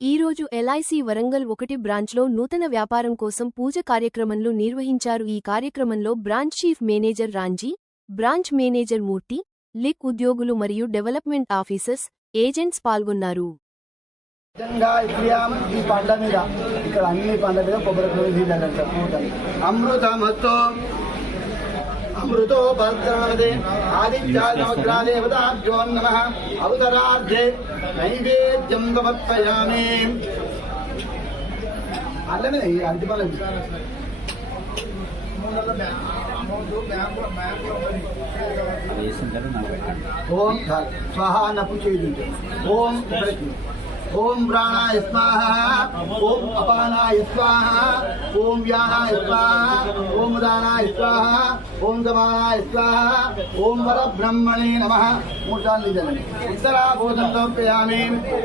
ఈరోజు ఎల్ఐసి వరంగల్ ఒకటి బ్రాంచ్లో నూతన వ్యాపారం కోసం పూజ కార్యక్రమంలో నిర్వహించారు. ఈ కార్యక్రమంలో branch chief manager Ramji branch manager Murthy lick ఉద్యోగులు మరియు డెవలప్మెంట్ ఆఫీసర్స్ ఏజెంట్స్ పాల్గొన్నారు. ఈ మీద ఇక్కడ అన్ని పండ్ల మీద కొబ్బరి అమృతో భద్రమదే ఆదిత్యాదేవతాభ్యో నమ. అవతరార్థే నైవేద్యం సమర్పయామి. అల్లనే ఈ అరటి పళ్ళ ఓం స్వాహ నప్పు చేయదు ఓం ఇక్కడికి ఓం ప్రాణాయ స్వాహ ఓం అపానాయ స్వాహ ఓం వ్యానాయ స్వాహ ఓం ఉదానాయ స్వాహ ఓం సమానాయ స్వాహ ఓం పరబ్రహ్మణే నమ మూటాన్ని జనండి ఉత్తరాభూతం సమర్పయామి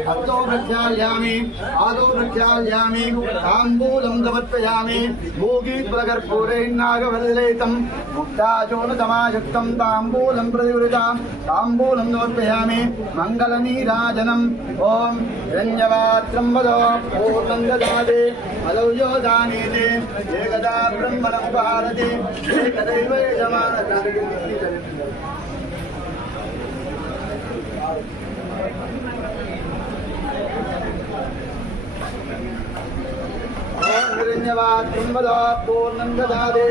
హస్తో ప్రక్షాళ్యామి ఆదో ప్రక్షాళ్యామి తాంబూలం సమర్పయామి భూగి ప్రగర్పూరైర్నాగవల్లేతం ముక్తాచోనతమాయుక్తం తాంబూలం ప్రతివృతాం తాంబూలం సమర్పయామి మంగళనీరాజనం ఓం హిరణ్యవాత్రం వదో పూర్ణం దదాతి అలౌ యో దానీతి ఏకదా బ్రహ్మణం భారతి ఏకదైవ యజమాన హిరణ్యవాత్రింవదో పూర్ణం దదాతి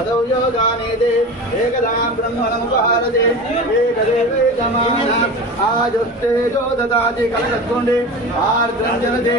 అదౌ యో దానేతి ఏకదా బ్రహ్మణముపహారతి ఏకదేవే జమాన ఆజుస్తేజో దదాతి కలకత్కోండి ఆర్ద్రం జలది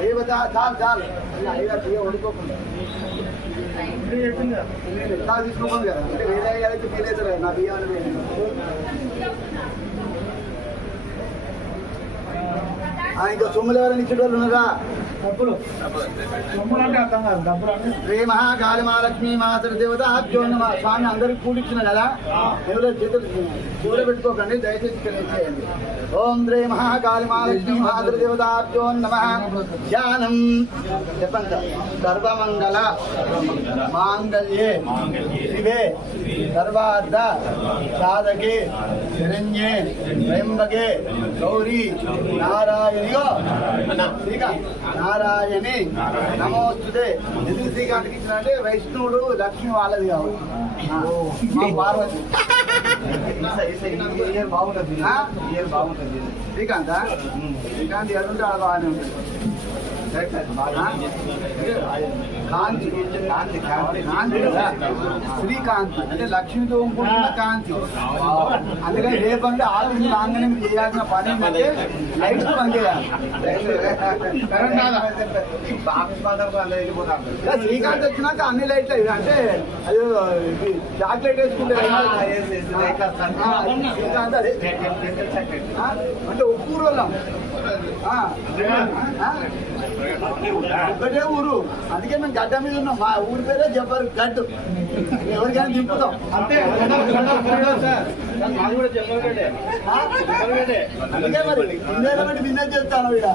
నిర్వాం నిర్వాసనాదే చాలు చాలు అయ్యా వండుకోకుండా. ఎలా తీసుకోమని కదా? అంటే వేరే అయితే మీరైతే నా బియ్యాలు ఇంకా సొమ్ములు ఎవరైనా ఇచ్చేటోళ్ళు ఉన్నారా? డబ్బులు. డబ్బులు అంటే అర్థం కాదు. డబ్బులు అంటే శ్రీ మహాకాళి మహాలక్ష్మి మాతృ దేవత ఆద్యోన్న స్వామి అందరికి కూడిచ్చిన కదా ఎవరో చేతులు కూడ పెట్టుకోకండి దయచేసి తెలియజేయండి చేయండి. ఓం శ్రీ మహాకాళి మహాలక్ష్మి మాతృ దేవత ఆద్యో ధ్యానం. చెప్పండి సర్వమంగళ. మాంగళ్యే. శివే. సర్వార్థ. సాధకే. శరణ్యే. త్రయంబకే. గౌరీ. నారాయణియో. శ్రీకాంత్. నారాయణి. నమోస్తుతే. ఎందుకు శ్రీకాంత్కి ఇచ్చినంటే వైష్ణవుడు లక్ష్మి వాళ్ళది మా పార్వతి. బాగుంటుంది. బాగుంటుంది. శ్రీకాంత్? శ్రీకాంత్ ఎదుంటే బాగానే ఉంటుంది. కాంతి కాంతి కాంతి కదా శ్రీకాంతి అంటే లక్ష్మితో ఉంటున్న కాంతి అందుకని రేపంటే ఆఫీస్ రాగానే మీరు చేయాల్సిన పని అంటే లైట్స్ బంద్ చేయాలి ఇలా శ్రీకాంత్ వచ్చినాక అన్ని లైట్లు ఇవి అంటే అది ఇది చాక్లెట్ వేసుకుంటే శ్రీకాంత్ అదే అంటే ఒక్కూరు వాళ్ళం ఒకటే ఊరు. అందుకే మేము గడ్డ మీద ఉన్నాం. మా ఊరి పేరే చెప్పారు గడ్డు. ఎవరికైనా దింపుతాం అంతే? అందుకే మరి బిందెల బట్టి బిందె చేస్తాను ఇక్కడ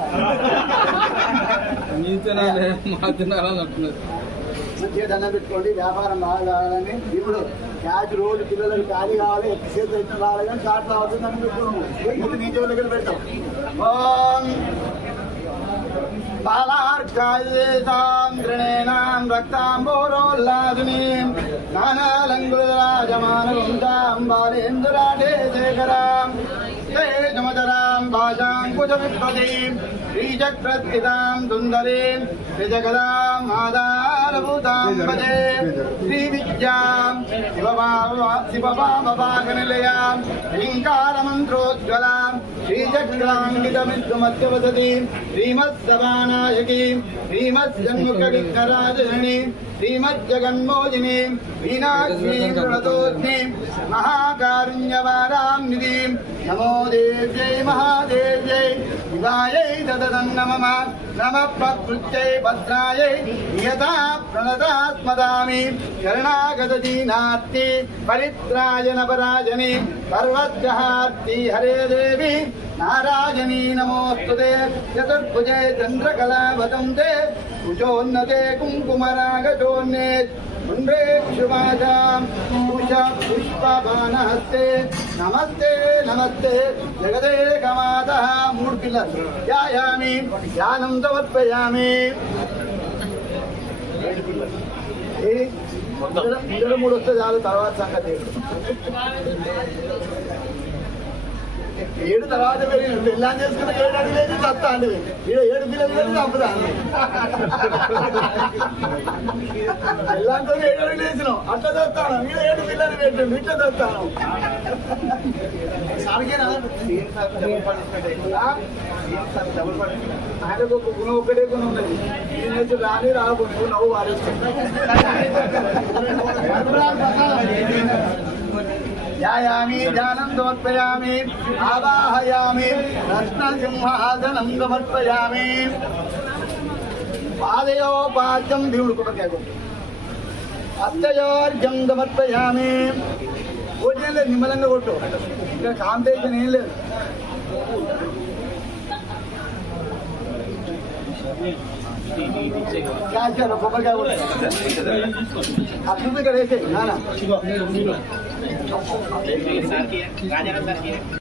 మంచిగా దండం పెట్టుకోండి వ్యాపారం బాగా కావాలని ఇప్పుడు క్యాష్ రోజు పిల్లలకు ఖాళీ కావాలి ఎక్సైజ్ అయితే రావాలి కానీ షార్ట్ రావచ్చు దండం పెట్టుకోము ముందు నీ జోలు దగ్గర పెడతాం ఓం బాలార్కాయేతాం గృణేనాం రక్తాంబోరోల్లాదినీం నానాలంగురాజమానగుండాం బాలేందురాడే भाषाङ्कुशविप्रदीं श्रीचक्रद्वितां सुन्दरीं श्रीजगदाम् आधारभूतां भजे శివభావభాగనిలయాం హింకారమంత్రోజ్వలాం శ్రీచక్రాంకితమిత్తుమత్యవసతి శ్రీమత్సభానాయకి శ్రీమజ్జన్ముఖవిఘ్నరాజరణి శ్రీమజ్జగన్మోజిని మీనాక్షీ ప్రణతోజ్ఞి మహాకారుణ్యవారాంనిధి నమో దేవ్యై మహాదేవ్యై శివాయై దదదన్నమమ నమ ప్రకృత్యై భద్రాయై నియతా ప్రణతాత్మదామి శరణాగత దీనార్తి పరిత్రాయన పరాజని సర్వస్యార్తి హరే దేవి నారాయణీ నమోస్తుతే చతుర్భుజే చంద్రకళావతంతే కుచోన్నతే కుంకుమరాగచోన్నే కుంకుమరాగజోన్నే పూష పుష్పబాణహస్తే నమస్తే నమస్తే జగదేకమాత మూడు పిల్లలు ధ్యాయామి ధ్యానం సమర్పయామి ముందర మూడు వస్తే చాలు తర్వాత సంగతి. ఏడు తర్వాత పెరిగిన పెళ్ళాం చేసుకున్న ఏడు అడిగేది చస్తా అండి ఏడు పిల్లలు లేదు చంపుతా పెళ్ళాంతో ఏడు అడుగులు వేసినాం అట్లా చస్తాను. ఈడ ఏడు పిల్లలు పెట్టండి. ఇట్లా చస్తాను. ఆయనకు ఒక గుణం ఒక్కటే గుణం ఉన్నది. వచ్చి రాని రాకుండా నవ్వు వారేస్తాను ధ్యాయామి ధ్యానం సమర్పయామి ఆవాహయామి రత్నసింహాసనం సమర్పయామి పాదయోపాద్యం దేవుడు కొట్టకేకు అత్తయోర్జం సమర్పయామి పూజ లేదు నిమ్మలంగా కొట్టు ఇంకా కాంపిటీషన్ ఏం లేదు కాల్చారు కొబ్బరికాయ కొట్టు అట్లా ఇక్కడ వేసేయి Okay, I didn't know it's.